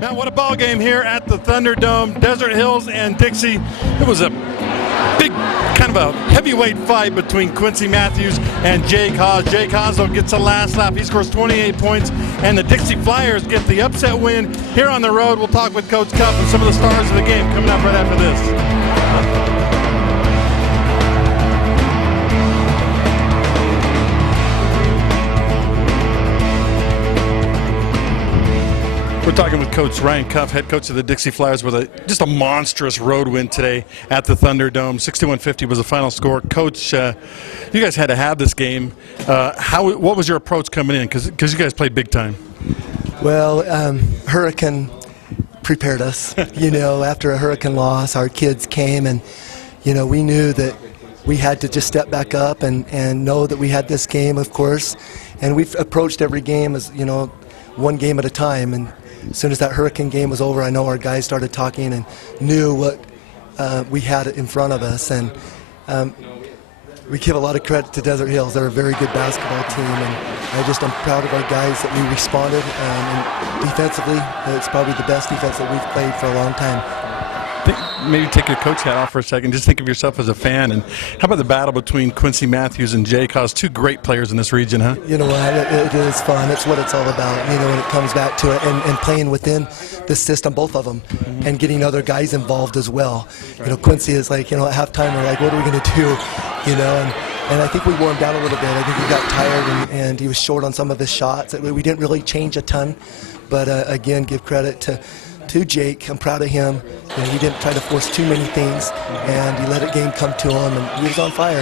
Now, what a ball game here at the Thunderdome. Desert Hills and Dixie. It was a big, kind of a heavyweight fight between Quincy Matthews and Jake Haas. Jake Haas, though, gets the last lap. He scores 28 points, and the Dixie Flyers get the upset win here on the road. We'll talk with Coach Cup and some of the stars of the game coming up right after this. We're talking with Coach Ryan Cuff, head coach of the Dixie Flyers, with just a monstrous road win today at the Thunderdome. 61-50 was the final score. Coach, you guys had to have this game. What was your approach coming in? Because you guys played big time. Well, Hurricane prepared us. After a Hurricane loss, our kids came, and we knew that we had to just step back up and know that we had this game, of course. And we've approached every game as one game at a time. And as soon as that Hurricane game was over, I know our guys started talking and knew what we had in front of us. And we give a lot of credit to Desert Hills. They're a very good basketball team, and I'm proud of our guys that we responded. And defensively, it's probably the best defense that we've played for a long time. Maybe take your coach hat off for a second. Just think of yourself as a fan. And how about the battle between Quincy Matthews and Jake Haas? Two great players in this region, huh? You know what? It is fun. It's what it's all about, when it comes back to it. And playing within the system, both of them, and getting other guys involved as well. Right. Quincy is like, at halftime, we're like, what are we going to do? And I think we wore him down a little bit. I think he got tired, and he was short on some of his shots. We didn't really change a ton. But, again, give credit to Jake. I'm proud of him. He didn't try to force too many things, and he let a game come to him, and he was on fire,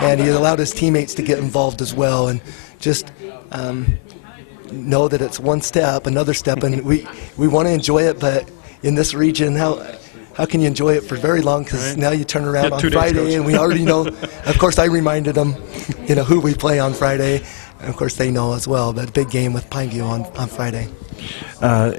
and he allowed his teammates to get involved as well, and just know that it's one step, another step, and we want to enjoy it, but in this region, how can you enjoy it for very long? Because now you turn around on Friday, and we already know. Of course, I reminded them, who we play on Friday, and of course they know as well. But a big game with Pineview on Friday.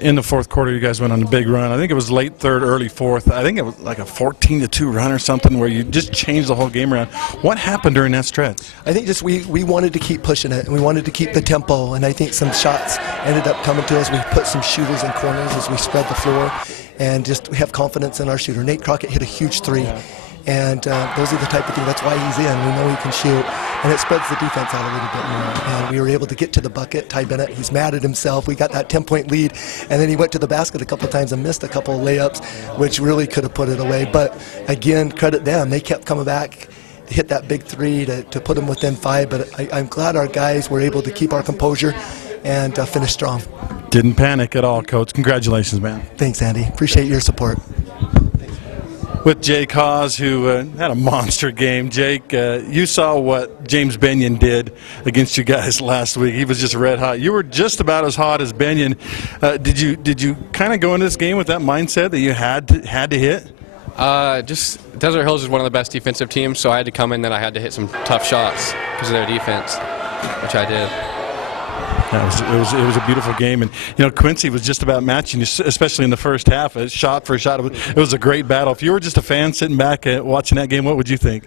In the fourth quarter, you guys went on a big run. I think it was late third, early fourth. I think it was like a 14-2 run or something where you just changed the whole game around. What happened during that stretch? I think just we wanted to keep pushing it, and we wanted to keep the tempo, and I think some shots ended up coming to us. We put some shooters in corners as we spread the floor, and just we have confidence in our shooter. Nate Crockett hit a huge three. Yeah. And those are the type of things, that's why he's in. We know he can shoot. And it spreads the defense out a little bit more. And we were able to get to the bucket. Ty Bennett, he's mad at himself. We got that 10-point lead. And then he went to the basket a couple of times and missed a couple of layups, which really could have put it away. But, again, credit them. They kept coming back, hit that big three to put them within 5. But I'm glad our guys were able to keep our composure and finish strong. Didn't panic at all, Coach. Congratulations, man. Thanks, Andy. Appreciate your support. With Jake Haas, who had a monster game. Jake, you saw what James Benyon did against you guys last week. He was just red hot. You were just about as hot as Benyon. Did you kind of go into this game with that mindset that you had to hit? Just Desert Hills is one of the best defensive teams, so I had to come in and I had to hit some tough shots because of their defense, which I did. It was a beautiful game, and Quincy was just about matching you, especially in the first half, shot for shot. It was a great battle. If you were just a fan sitting back watching that game, what would you think?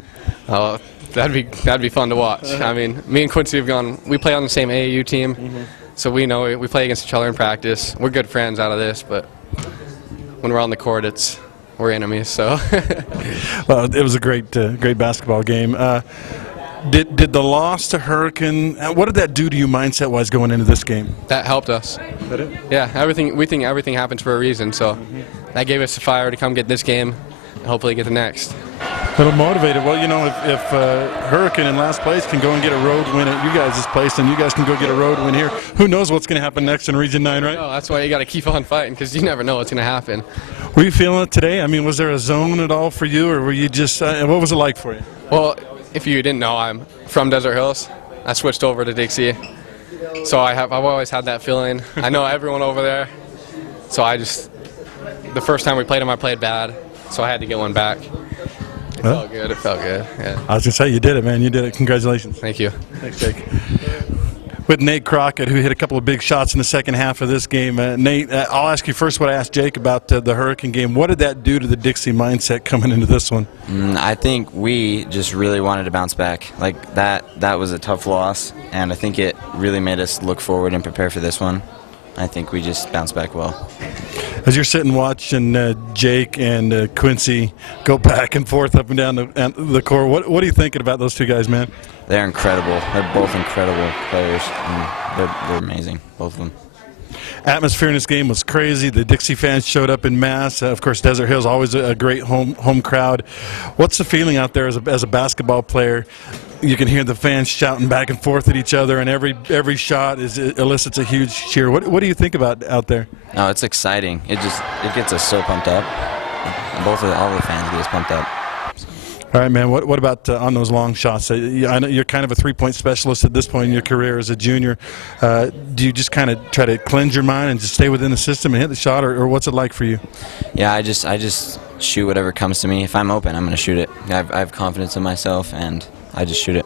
That'd be fun to watch. I mean, me and Quincy we play on the same AAU team, so we know we play against each other in practice. We're good friends out of this, but when we're on the court, we're enemies. So, well, it was a great basketball game. Did the loss to Hurricane, what did that do to you mindset-wise going into this game? That helped us. Did it? Yeah, we think everything happens for a reason, so that gave us the fire to come get this game and hopefully get the next. A little motivated. Well, if Hurricane in last place can go and get a road win at you guys' place, and you guys can go get a road win here, who knows what's going to happen next in Region 9, right? No, that's why you got to keep on fighting, because you never know what's going to happen. Were you feeling it today? I mean, was there a zone at all for you, or were you just what was it like for you? Well, if you didn't know, I'm from Desert Hills. I switched over to Dixie, so I've always had that feeling. I know everyone over there, so the first time we played them, I played bad, so I had to get one back. It felt good. Yeah. I was going to say, you did it, man. You did it. Congratulations. Thank you. Thanks, Jake. With Nate Crockett, who hit a couple of big shots in the second half of this game. Nate, I'll ask you first what I asked Jake about the Hurricane game. What did that do to the Dixie mindset coming into this one? I think we just really wanted to bounce back. That was a tough loss, and I think it really made us look forward and prepare for this one. I think we just bounced back well. As you're sitting watching Jake and Quincy go back and forth up and down the court, what are you thinking about those two guys, man? They're incredible. They're both incredible players. And they're amazing, both of them. Atmosphere in this game was crazy. The Dixie fans showed up in mass. Of course, Desert Hill's always a great home crowd. What's the feeling out there as a basketball player? You can hear the fans shouting back and forth at each other, and every shot elicits a huge cheer. What do you think about out there? No, it's exciting. It gets us so pumped up. All the fans get us pumped up. All right, man. What about on those long shots? I know you're kind of a three-point specialist at this point in your career as a junior. Do you just kind of try to cleanse your mind and just stay within the system and hit the shot, or what's it like for you? Yeah, I just shoot whatever comes to me. If I'm open, I'm going to shoot it. I have confidence in myself, and I just shoot it.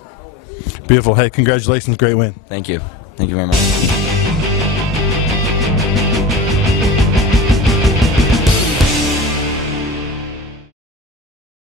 Beautiful. Hey, congratulations. Great win. Thank you. Thank you very much.